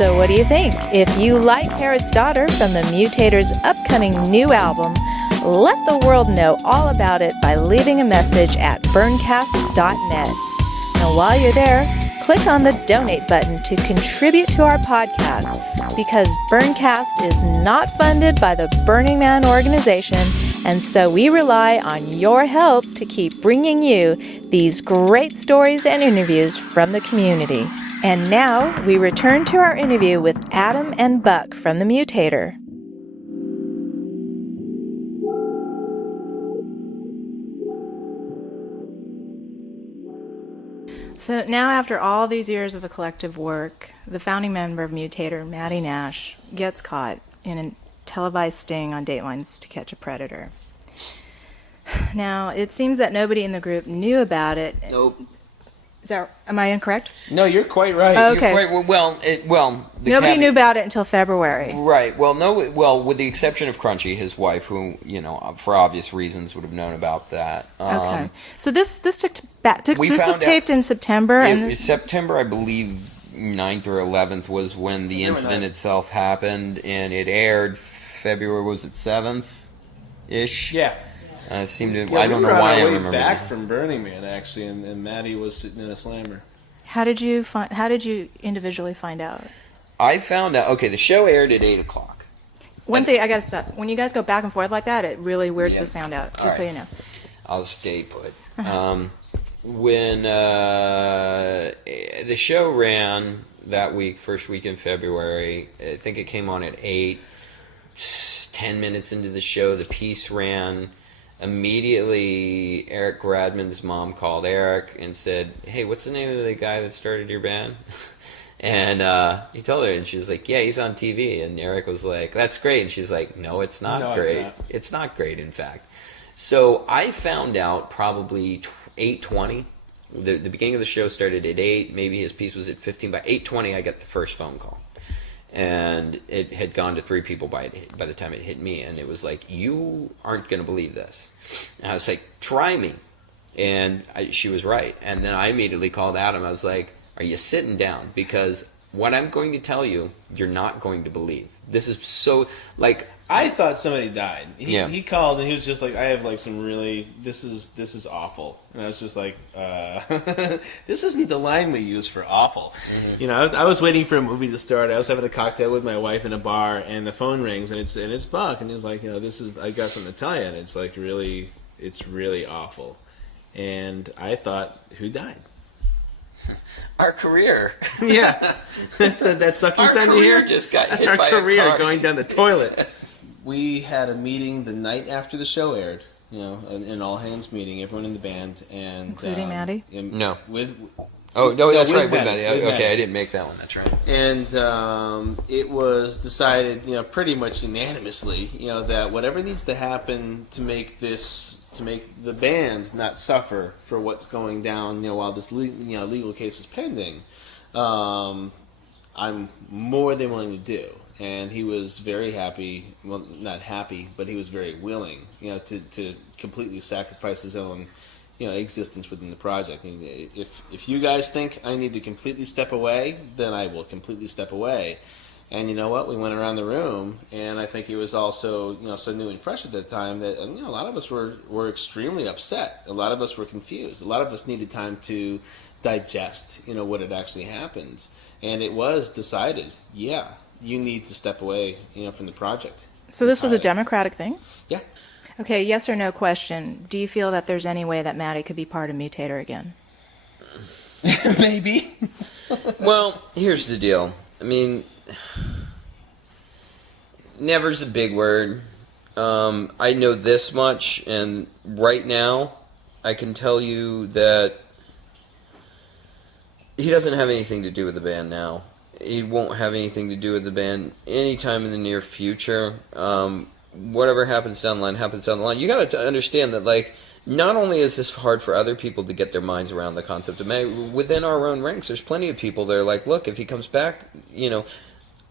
So what do you think? If you like Parrot's Daughter from the Mutators' upcoming new album, let the world know all about it by leaving a message at burncast.net. And while you're there, click on the donate button to contribute to our podcast, because Burncast is not funded by the Burning Man organization, and so we rely on your help to keep bringing you these great stories and interviews from the community. And now we return to our interview with Adam and Buck from the Mutator. So now, after all these years of a collective work, the founding member of Mutator, Maddie Nash, gets caught in a televised sting on Datelines to Catch a Predator. Now, it seems that nobody in the group knew about it. Nope. Am I incorrect? No, you're quite right. Oh, okay. You're quite, Nobody knew about it until February. Right. Well, with the exception of Crunchy, his wife, who, for obvious reasons would have known about that. Okay. So this was taped in September. September, I believe, 9th or 11th was when the incident itself happened, and it aired February, was it 7th-ish? Yeah. I don't know why I remember. Back from Burning Man, actually, and Maddie was sitting in a slammer. How did you individually find out? I found out. Okay, the show aired at 8:00. One thing I gotta stop. When you guys go back and forth like that, it really weirds the sound out. Just so you know. I'll stay put. When the show ran that week, first week in February, I think it came on at 8. 10 minutes into the show, the piece ran. Immediately, Eric Gradman's mom called Eric and said, "Hey, what's the name of the guy that started your band?" And he told her, and she was like, "Yeah, he's on TV." And Eric was like, "That's great." And she's like, "No, it's not great. It's not great, in fact." So I found out probably 8:20. The beginning of the show started at 8. Maybe his piece was at 15. By 8:20, I got the first phone call. And it had gone to 3 people by the time it hit me, and it was like, "You aren't going to believe this." And I was like, "Try me." And she was right. And then I immediately called Adam. I was like, "Are you sitting down? Because what I'm going to tell you, you're not going to believe. This is so, like..." I thought somebody died. He called and he was just like, "I have like some really, this is awful." And I was just like, this isn't the line we use for awful. Mm-hmm. I was waiting for a movie to start. I was having a cocktail with my wife in a bar, and the phone rings, and it's Buck, and he's like, I got something to tell you, and it's like it's really awful. And I thought, who died? Our career. Yeah, that sucking sound you hear. Just got That's hit our by career a car. going down the toilet. We had a meeting the night after the show aired, an all-hands meeting, everyone in the band. And including Maddie? No. That's right, with Maddie. Maddie. Okay, I didn't make that one, that's right. And it was decided, pretty much unanimously, that whatever needs to happen to make the band not suffer for what's going down, while this legal case is pending, I'm more than willing to do. And he was very happy, well, not happy, but he was very willing, to completely sacrifice his own, existence within the project. And if you guys think I need to completely step away, then I will completely step away. And you know what? We went around the room, and I think he was also, so new and fresh at that time that, a lot of us were extremely upset. A lot of us were confused. A lot of us needed time to digest, what had actually happened. And it was decided, yeah, you need to step away, from the project. So this was a democratic thing? Yeah. Okay, yes or no question. Do you feel that there's any way that Maddie could be part of Mutator again? Maybe. Well, here's the deal. I mean, never's a big word. I know this much, and right now, I can tell you that he doesn't have anything to do with the band now. He won't have anything to do with the band anytime in the near future. Whatever happens down the line, happens down the line. You got to understand that, not only is this hard for other people to get their minds around the concept of Maddie, within our own ranks, there's plenty of people that are like, look, if he comes back,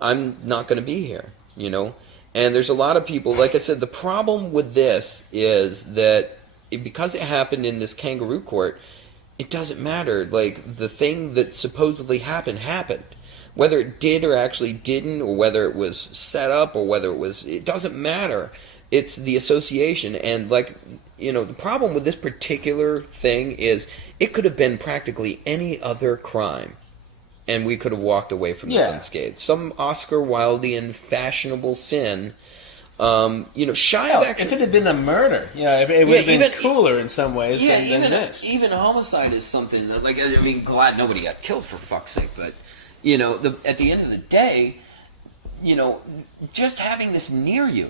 I'm not going to be here, And there's a lot of people, like I said, the problem with this is that because it happened in this kangaroo court, it doesn't matter. The thing that supposedly happened. Whether it did or actually didn't, or whether it was set up, or whether it doesn't matter. It's the association. And, like, you know, the problem with this particular thing is it could have been practically any other crime, and we could have walked away from this unscathed. Some Oscar Wildean fashionable sin, you know, shy of action. If it had been a murder, you know, it would have been cooler in some ways than this. Even homicide is something that, like, I mean, glad nobody got killed, for fuck's sake, but, you know, at the end of the day, you know, just having this near you,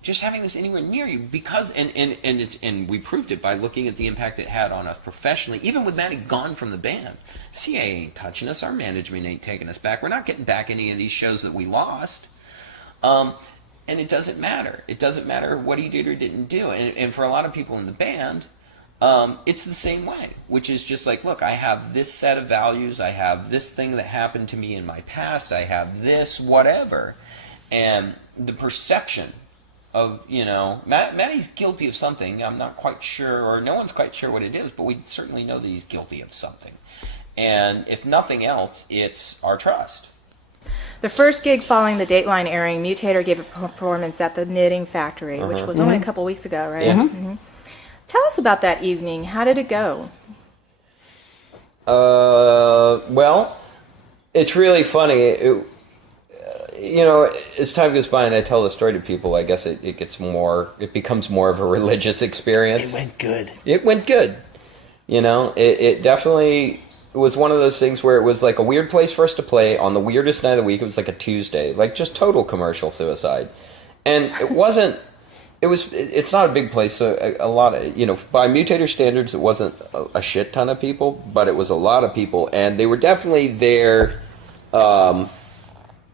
just having this anywhere near you, because and we proved it by looking at the impact it had on us professionally. Even with Maddie gone from the band, CA ain't touching us. Our management ain't taking us back. We're not getting back any of these shows that we lost. And it doesn't matter. It doesn't matter what he did or didn't do. And for a lot of people in the band, it's the same way, which is just like, look, I have this set of values. I have this thing that happened to me in my past. I have this whatever. And the perception of, you know, Maddie's guilty of something. I'm not quite sure, or no one's quite sure what it is, but we certainly know that he's guilty of something. And if nothing else, it's our trust. The first gig following the Dateline airing, Mutator gave a performance at the Knitting Factory, which was only a couple weeks ago, right? Yeah. Tell us about that evening. How did it go? Well, it's really funny. You know, as time goes by and I tell the story to people, I guess it becomes more of a religious experience. It went good. You know, it definitely was one of those things where it was like a weird place for us to play on the weirdest night of the week. It was like a Tuesday, like just total commercial suicide. And it's not a big place, so a lot of, you know, by Mutator standards, it wasn't a shit ton of people, but it was a lot of people, and they were definitely there,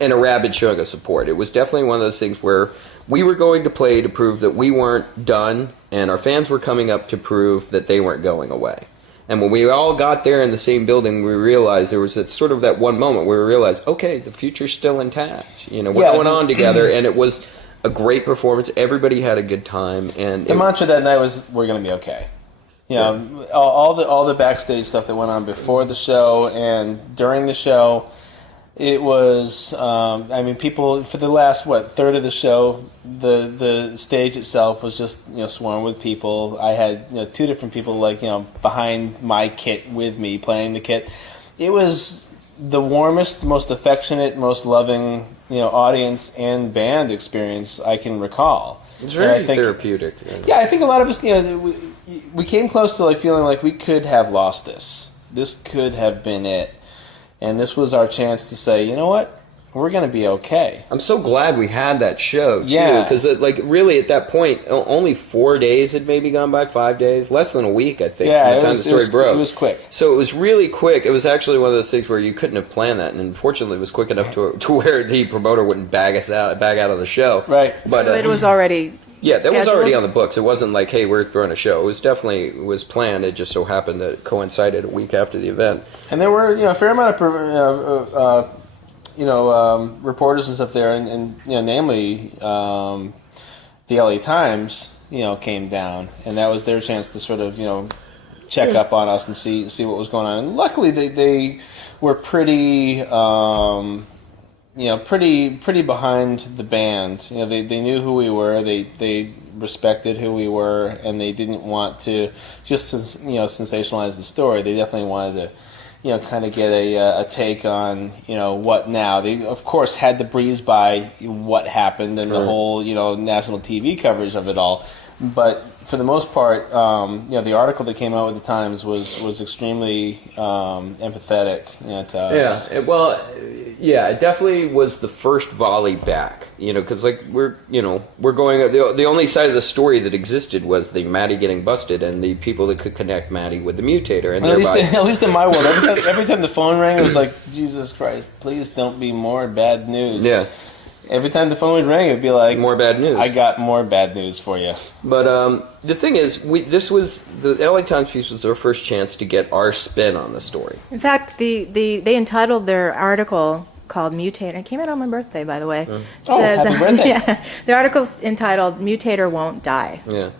in a rabid showing of support. It was definitely one of those things where we were going to play to prove that we weren't done, and our fans were coming up to prove that they weren't going away. And when we all got there in the same building, we realized there was that one moment where we realized, okay, the future's still intact. You know, we're going on together, and it was a great performance. Everybody had a good time, and the mantra that night was, "We're going to be okay." You know, all the backstage stuff that went on before the show and during the show. It was, I mean, people, for the last, third of the show, the stage itself was just, you know, swarmed with people. I had, you know, two different people, like, you know, behind my kit with me, playing the kit. It was the warmest, most affectionate, most loving, you know, audience and band experience I can recall. It's very therapeutic. Yeah, I think a lot of us, you know, we came close to, like, feeling like we could have lost this. This could have been it. And this was our chance to say, you know what, we're going to be okay. I'm so glad we had that show, too, because, like, really at that point, only 4 days had maybe gone by, 5 days, less than a week, I think, from the time the story broke. It was quick. So it was really quick. It was actually one of those things where you couldn't have planned that, and unfortunately it was quick enough to where the promoter wouldn't bag out of the show. Right. But, so it was already... Yeah, that was already on the books. It wasn't like, hey, we're throwing a show. It was planned. It just so happened that it coincided a week after the event. And there were, you know, a fair amount of, reporters and stuff there, and you know, namely the LA Times, you know, came down, and that was their chance to sort of, you know, check up on us and see what was going on. And luckily, they were pretty. You know, pretty behind the band. You know, they knew who we were. They respected who we were, and they didn't want to just, you know, sensationalize the story. They definitely wanted to, you know, kind of get a take on, you know, what now. They of course had to breeze by what happened and the whole, you know, national TV coverage of it all. But for the most part, you know, the article that came out with the Times was extremely empathetic, you know, to us. Yeah, it definitely was the first volley back, you know, because like we're going. The only side of the story that existed was the Maddie getting busted and the people that could connect Maddie with the Mutator, and at least in my world, every time the phone rang, it was like, Jesus Christ, please don't be more bad news. Yeah. Every time the phone would ring, it would be like, more bad news. I got more bad news for you. But the thing is, the LA Times piece was our first chance to get our spin on the story. In fact, they entitled their article called Mutator. It came out on my birthday, by the way. Happy birthday. Yeah, the article's entitled Mutator Won't Die. Yeah.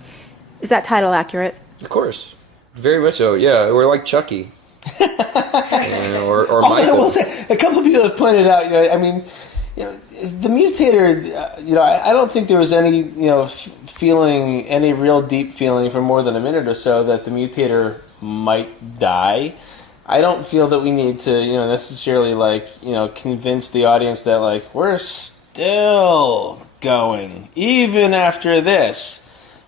Is that title accurate? Of course. Very much so, yeah. We're like Chucky. or Although I Michael. will say, a couple of people have pointed out, I mean, the Mutator, I don't think there was any, feeling, any real deep feeling for more than a minute or so that the Mutator might die. I don't feel that we need to, necessarily, convince the audience that, we're still going, even after this.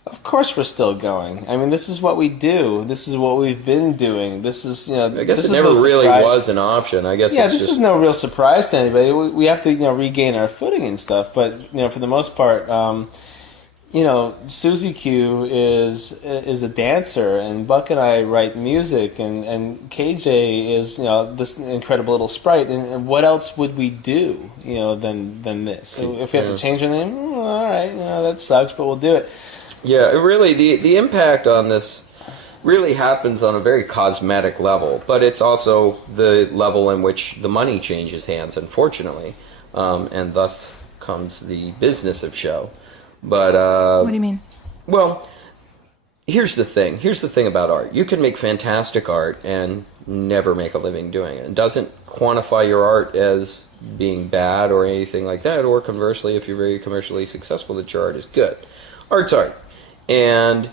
Of course we're still going. I mean, this is what we do. This is what we've been doing. This is, I guess it never really was an option. I guess this is no real surprise to anybody. We have to, regain our footing and stuff. But, for the most part, Susie Q is a dancer, and Buck and I write music, and KJ is, this incredible little sprite. And what else would we do, than this? So if we have to change our name, all right, that sucks, but we'll do it. Yeah, really, the impact on this really happens on a very cosmetic level, but it's also the level in which the money changes hands, unfortunately, and thus comes the business of show. But what do you mean? Well, here's the thing. Here's the thing about art. You can make fantastic art and never make a living doing it. It doesn't quantify your art as being bad or anything like that, or conversely, if you're very commercially successful, that your art is good. Art's art. And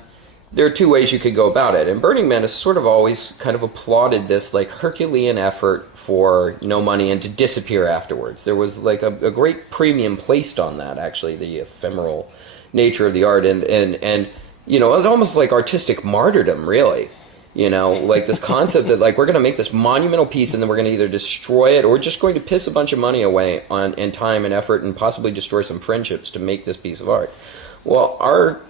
there are two ways you could go about it. And Burning Man has sort of always kind of applauded this Herculean effort for no money and to disappear afterwards. There was a great premium placed on that, actually, the ephemeral nature of the art. And it was almost like artistic martyrdom, really. This concept that we're going to make this monumental piece and then we're going to either destroy it or we're just going to piss a bunch of money away in time and effort and possibly destroy some friendships to make this piece of art. Well, our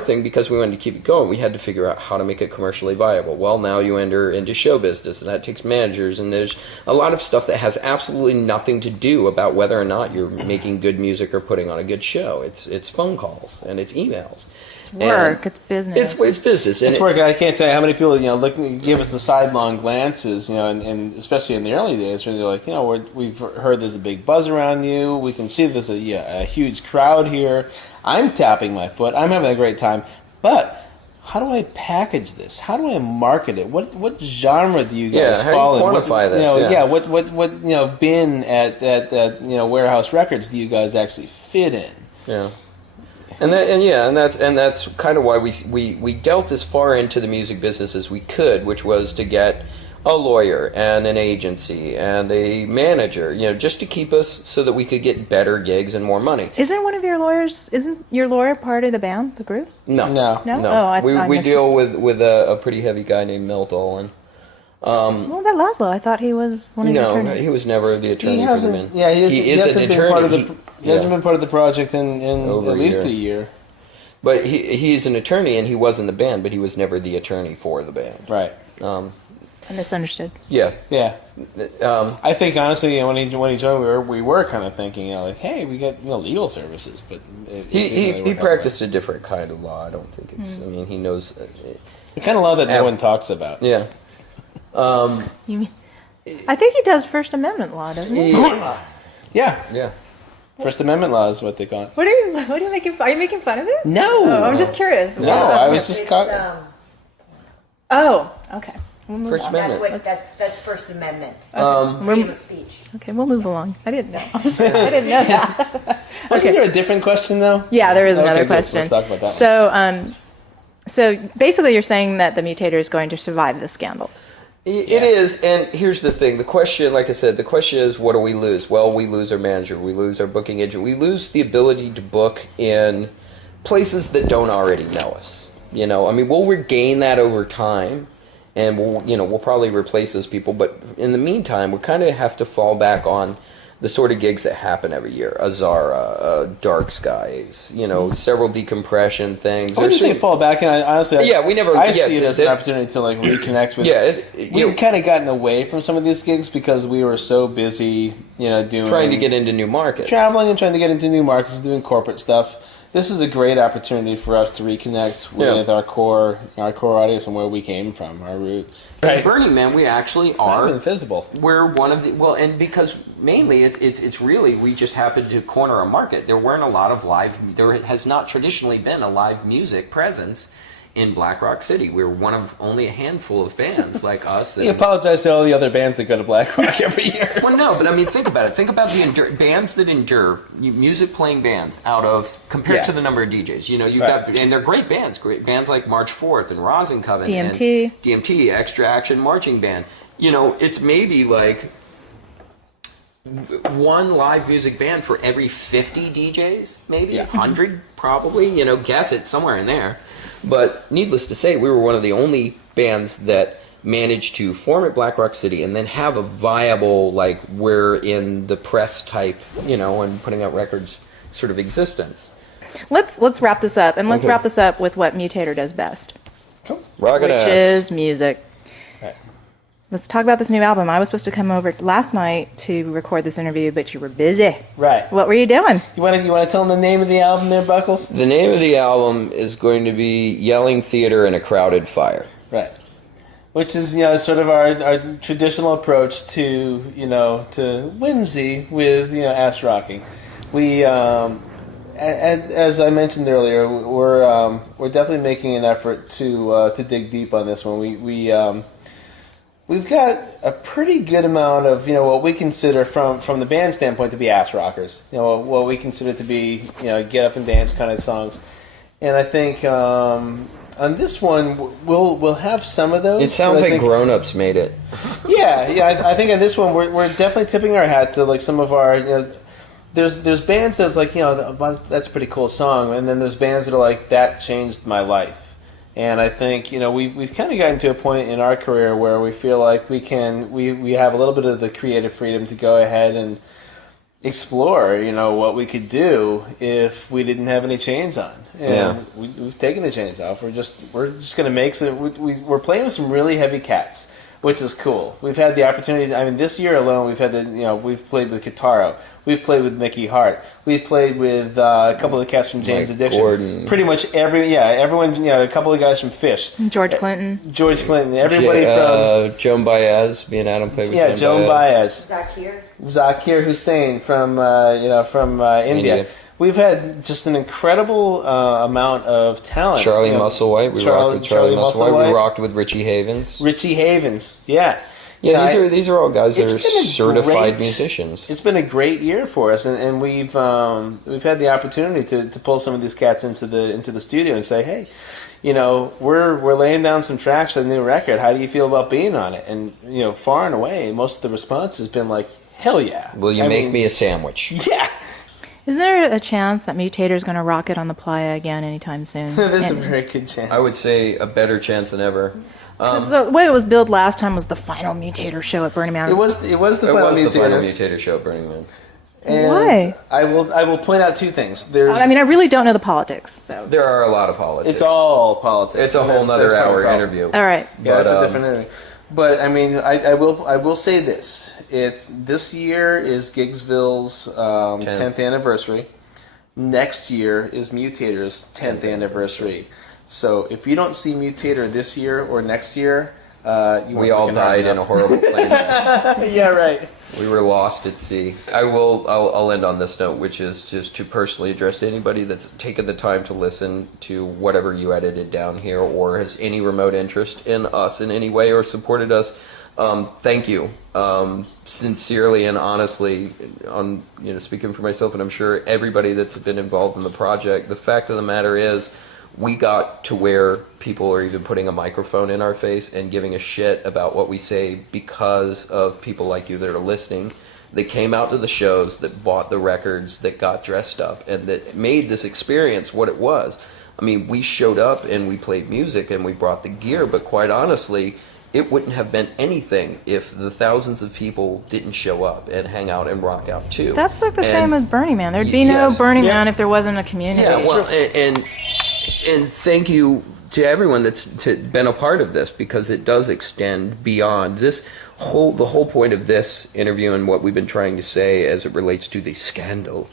thing, because we wanted to keep it going, we had to figure out how to make it commercially viable. Well, now you enter into show business, and that takes managers, and there's a lot of stuff that has absolutely nothing to do about whether or not you're making good music or putting on a good show. It's phone calls, and it's emails. It's work. It's business. It's business. It's work. I can't tell you how many people, give us the sidelong glances, and especially in the early days, when they're like, we've heard there's a big buzz around you. We can see there's a huge crowd here. I'm tapping my foot. I'm having a great time. But how do I package this? How do I market it? What genre do you guys fall in? How do you quantify this? What bin at Warehouse Records do you guys actually fit in? Yeah. And that's kind of why we dealt as far into the music business as we could, which was to get a lawyer and an agency and a manager, just to keep us so that we could get better gigs and more money. Isn't your lawyer part of the band, the group? No. Oh, we deal with a pretty heavy guy named Milt Dolan. What about Laszlo? I thought he was one of your attorneys. No, he was never the attorney for the band. Yeah, he is an attorney. He hasn't been part of the project in Over at least a year. But he's an attorney, and he was in the band, but he was never the attorney for the band. Right. I misunderstood. Yeah. I think honestly, when he joined, we were kind of thinking, hey, we get legal services, but he practiced a different kind of law. I don't think it's. I mean, he knows. The kind of law that no one talks about. Yeah. You mean? I think he does First Amendment law, doesn't he? Yeah. First Amendment law is what they call it. What are you making? Are you making fun of it? No. Oh, I'm just curious. No, I was just. Oh, okay. First Amendment. That's First Amendment. Freedom of speech. Okay, we'll move along. I didn't know. I didn't know that. Wasn't there a different question though? Yeah, there is another good. question. Let's talk about that one. So basically, you're saying that the Mutator is going to survive the scandal. It is, and here's the thing. The question, like I said, the question is, what do we lose? Well, we lose our manager. We lose our booking agent. We lose the ability to book in places that don't already know us. We'll regain that over time, and we'll probably replace those people. But in the meantime, we kind of have to fall back on the sort of gigs that happen every year. Azara, Dark Skies, several decompression things. I wouldn't say fall back, and honestly, we never. I see it as an opportunity to reconnect with. We've kind of gotten away from some of these gigs because we were so busy, trying to get into new markets, traveling and trying to get into new markets, doing corporate stuff. This is a great opportunity for us to reconnect with our core audience and where we came from, our roots. At Burning Man, we actually are invisible. We're one of the and because mainly it's really we just happened to corner a market. There weren't a lot of there has not traditionally been a live music presence in Black Rock City. We were one of only a handful of bands like us. You apologize to all the other bands that go to Black Rock every year. Well, no, but I mean, think about it. Think about the bands that endure, music playing bands compared to the number of DJs. You know, you've got, and they're great bands like March 4th and Rosin Coven. DMT, Extra Action Marching Band. You know, it's maybe like one live music band for every 50 DJs, maybe 100, probably. You know, guess it, somewhere in there. But needless to say, we were one of the only bands that managed to form at Black Rock City and then have a viable, like, we're in the press type, you know, and putting out records sort of existence. Let's wrap this up, and let's wrap this up with what Mutator does best. Cool. Which is music. Let's talk about this new album. I was supposed to come over last night to record this interview, but you were busy. Right. What were you doing? You want to tell them the name of the album there, Buckles? The name of the album is going to be Yelling Theater in a Crowded Fire. Right. Which is, you know, sort of our traditional approach to, you know, to whimsy with, you know, ass rocking. We, as I mentioned earlier, we're definitely making an effort to dig deep on this one. We've got a pretty good amount of, you know, what we consider from the band standpoint to be ass rockers. You know, what we consider to be, you know, get up and dance kind of songs. And I think on this one we'll have some of those. It sounds like grown-ups made it. Yeah. I think on this one we're definitely tipping our hat to, like, some of our, you know, there's bands that's like, you know, that's a pretty cool song, and then there's bands that are like, that changed my life. And I think, you know, we've kind of gotten to a point in our career where we feel like we have a little bit of the creative freedom to go ahead and explore, you know, what we could do if we didn't have any chains on. And we've taken the chains off. We're just going to make some. We're playing with some really heavy cats, which is cool. We've had the opportunity. I mean, this year alone, we've played with Kitaro. We've played with Mickey Hart. We've played with a couple of the cats from Jane's Addiction. Gordon. Pretty much everyone. You know, a couple of guys from Fish. George Clinton. Everybody from Joan Baez. Me and Adam played with Joan Baez. Zakir Hussain from India. We've had just an incredible amount of talent. Charlie Musselwhite. We rocked with Charlie Musselwhite. We rocked with Richie Havens. Yeah, these are all guys that are certified musicians. It's been a great year for us, and we've had the opportunity to pull some of these cats into the studio and say, hey, you know, we're laying down some tracks for the new record. How do you feel about being on it? And, you know, far and away, most of the response has been like, hell yeah. Will you make me a sandwich? Yeah. Is there a chance that Mutator's going to rock it on the playa again anytime soon? There's a very good chance. I would say a better chance than ever. The way it was billed last time was the final Mutator show at Burning Man. It was the final Mutator show at Burning Man. And why? I will point out two things. I mean, I really don't know the politics. So there are a lot of politics. It's all politics. It's a whole other hour interview. All right. Yeah, it's a different interview. But I mean, I will say this: this year is Giggsville's 10th anniversary. Next year is Mutator's 10th anniversary. So if you don't see Mutator this year or next year, we all died in a horrible plane. Yeah, right. We were lost at sea. I'll end on this note, which is just to personally address anybody that's taken the time to listen to whatever you edited down here, or has any remote interest in us in any way or supported us. Thank you, sincerely and honestly. Speaking for myself, and I'm sure everybody that's been involved in the project. The fact of the matter is, we got to where people are even putting a microphone in our face and giving a shit about what we say because of people like you that are listening, that came out to the shows, that bought the records, that got dressed up, and that made this experience what it was. I mean, we showed up and we played music and we brought the gear, but quite honestly, it wouldn't have meant anything if the thousands of people didn't show up and hang out and rock out too. That's like the same with Burning Man. There'd be no Burning Man if there wasn't a community. Yeah, well, and thank you to everyone that's been a part of this, because it does extend beyond this the whole point of this interview and what we've been trying to say as it relates to the scandal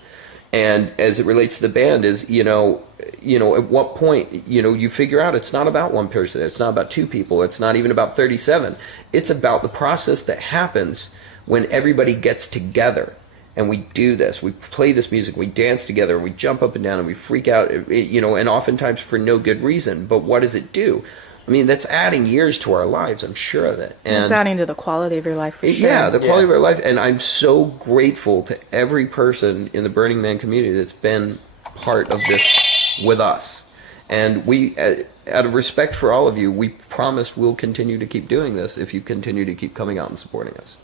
and as it relates to the band is, at what point, you figure out it's not about one person, it's not about two people, it's not even about 37. It's about the process that happens when everybody gets together and we do this. We play this music, we dance together, and we jump up and down, and we freak out, and oftentimes for no good reason. But what does it do? I mean, that's adding years to our lives, I'm sure of it. And it's adding to the quality of your life, for sure. Yeah, the quality of our life. And I'm so grateful to every person in the Burning Man community that's been part of this with us. And we, out of respect for all of you, we promise we'll continue to keep doing this if you continue to keep coming out and supporting us.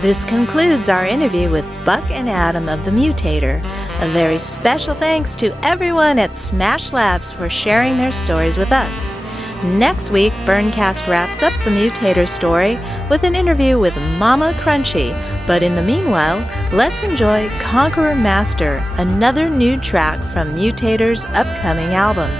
This concludes our interview with Buck and Adam of the Mutator. A very special thanks to everyone at Smash Labs for sharing their stories with us. Next week, Burncast wraps up the Mutator story with an interview with Mama Crunchy. But in the meanwhile, let's enjoy Conqueror Master, another new track from Mutator's upcoming album.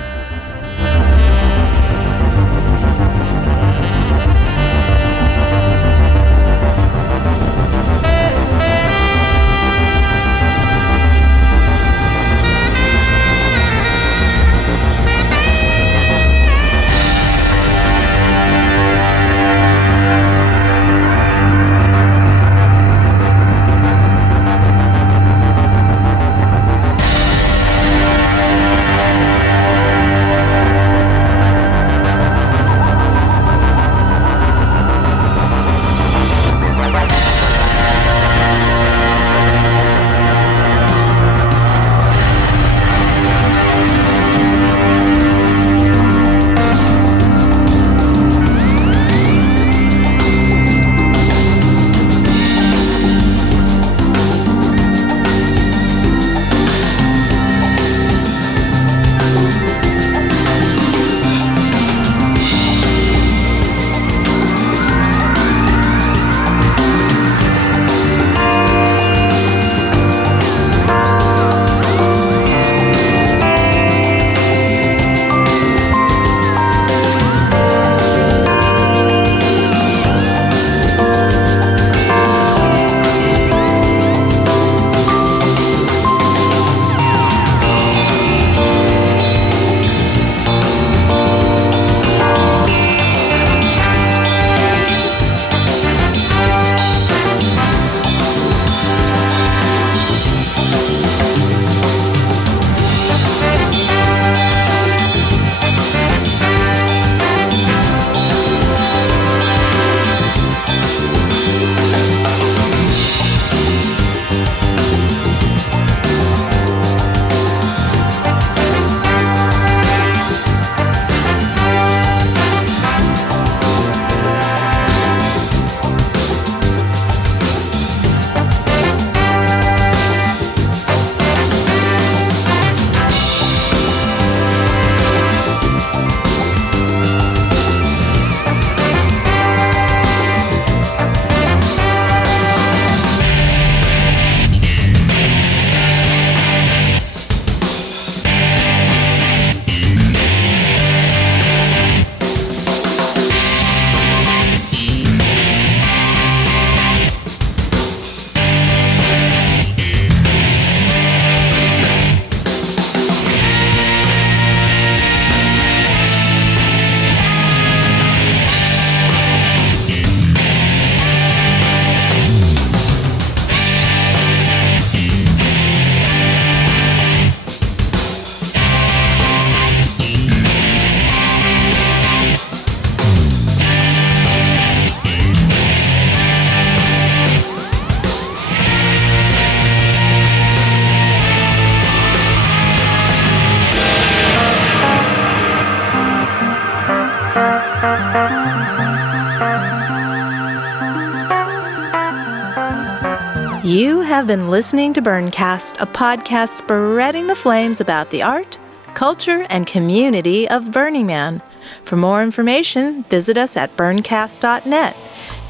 You have been listening to Burncast, a podcast spreading the flames about the art, culture, and community of Burning Man. For more information, visit us at burncast.net.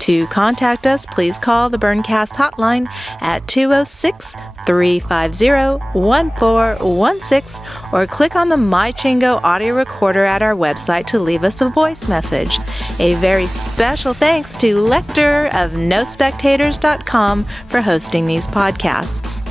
To contact us, please call the Burncast hotline at 206-350-1416 or click on the MyChingo audio recorder at our website to leave us a voice message. A very special thanks to Lecter of NoSpectators.com for hosting these podcasts.